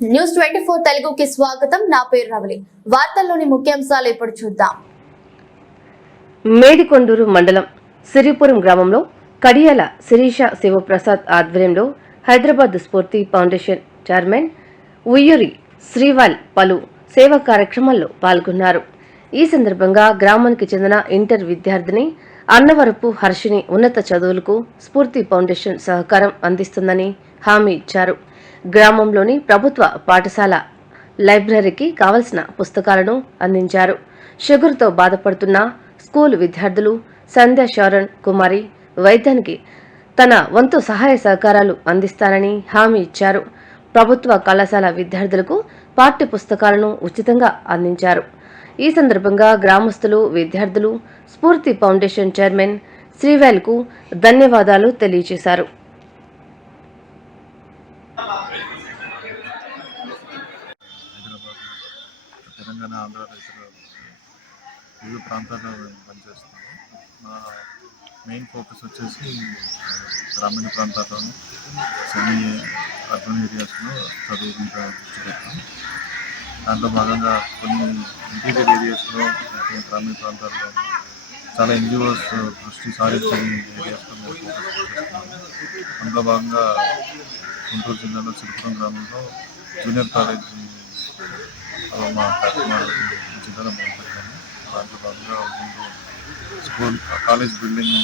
News 24 తెలుగుకి స్వాగతం. నా పేరు రవలి. వార్తల్లోని ముఖ్యాంశాలు ఇప్పుడు చూద్దాం. మేడికొండూరు మండలం సిరిపురం గ్రామంలో కడియాల శిరీష శివప్రసాద్ ఆధ్వర్యంలో హైదరాబాద్ స్ఫూర్తి ఫౌండేషన్ చైర్మన్ ఉయ్యూరి శ్రీవాల్ పలు సేవా కార్యక్రమాల్లో పాల్గొన్నారు. ఈ సందర్భంగా గ్రామానికి చెందిన ఇంటర్ విద్యార్థిని అన్నవరపు హర్షిని ఉన్నత చదువులకు స్ఫూర్తి ఫౌండేషన్ సహకారం అందిస్తుందని హామీ ఇచ్చారు. గ్రామంలోని ప్రభుత్వ పాఠశాల లైబ్రరీకి కావలసిన పుస్తకాలను అందించారు. షుగర్తో బాధపడుతున్న స్కూల్ విద్యార్థులు సంధ్య శరణ్ కుమారి వైద్యానికి తన వంతు సహాయ సహకారాలు అందిస్తానని హామీ ఇచ్చారు. ప్రభుత్వ కళాశాల విద్యార్థులకు పాఠ్య పుస్తకాలను ఉచితంగా అందించారు. ఈ సందర్భంగా గ్రామస్తులు విద్యార్థులు స్ఫూర్తి ఫౌండేషన్ చైర్మన్ శ్రీవేల్కు ధన్యవాదాలు తెలియజేశారు. తెలంగాణ ఆంధ్ర రైతులు వివిధ ప్రాంతాల్లో పనిచేస్తున్నాము. మా మెయిన్ ఫోకస్ వచ్చేసి గ్రామీణ ప్రాంతాల్లోనూ సెమీ అర్బన్ ఏరియాస్లో చదువు మీద దృష్టి పెడతాం. దాంట్లో భాగంగా కొన్ని ఇంటీరియర్ ఏరియాస్లో గ్రామీణ ప్రాంతాల్లో చాలా ఎన్జిఓస్ దృష్టి సారించని ఏరియాస్లో మేము ఫోకస్ చేస్తున్నాము. అందులో భాగంగా గుంటూరు జిల్లాలో సిరిపురం గ్రామంలో జూనియర్ కాలేజ్ మా జిల్లాలో మొదలుపెట్టాము. దాంట్లో భాగంగా ముందు స్కూల్ కాలేజ్ బిల్డింగ్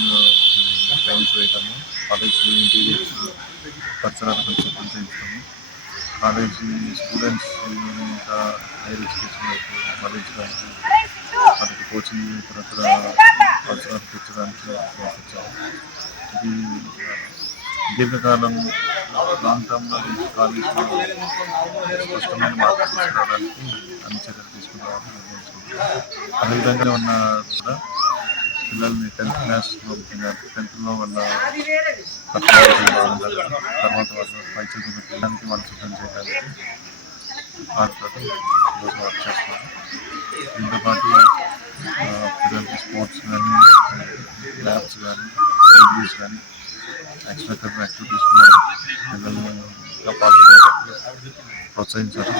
టైల్స్ వేయటము, కాలేజ్ ఇంటీరియర్స్ పరిసరాలు కొంచెం చేయించడము, కాలేజీ స్టూడెంట్స్ ఇంకా హైయర్ ఎడ్యుకేషన్ వైపు మళ్ళించడానికి వాళ్ళకి కోచింగ్ ఇతరత్ర అవసరాలు తెచ్చడానికి వచ్చాము. ఇది దీర్ఘకాలం లాంగ్ టర్మ్లో ఈ కాలేజ్లో స్పష్టమైన మార్పు తీసుకురావడానికి అన్ని చర్యలు తీసుకురావాలని నిర్ణయించుకుంటున్నాం. అదేవిధంగా ఉన్న కూడా పిల్లల్ని 10th క్లాస్లో ముఖ్యంగా 10th వాళ్ళ తర్వాత వాళ్ళు పై చదువులు పిల్లలకి వాళ్ళు సిద్ధం చేయడానికి వాటితో ఈరోజు వర్క్ చేస్తున్నాం. దీంతో పాటు పిల్లలకి స్పోర్ట్స్ కానీ ల్యాబ్స్ కానీ లైబ్రరీస్ కానీ ఎక్స్ట్రా కరికులర్ యాక్టివిటీస్లో పిల్లలు పాల్గొనేటప్పుడు ప్రోత్సహించారు.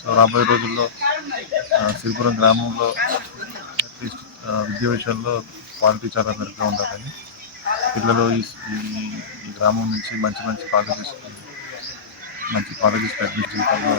సో రాబోయే రోజుల్లో సిరిపురం గ్రామంలో అట్లీస్ట్ విద్యా విషయాల్లో క్వాలిటీ చాలా మెరుగ్గా ఉండాలని, పిల్లలు ఈ గ్రామం నుంచి మంచి కాలేజెస్ అడ్మిట్ జీవితంలో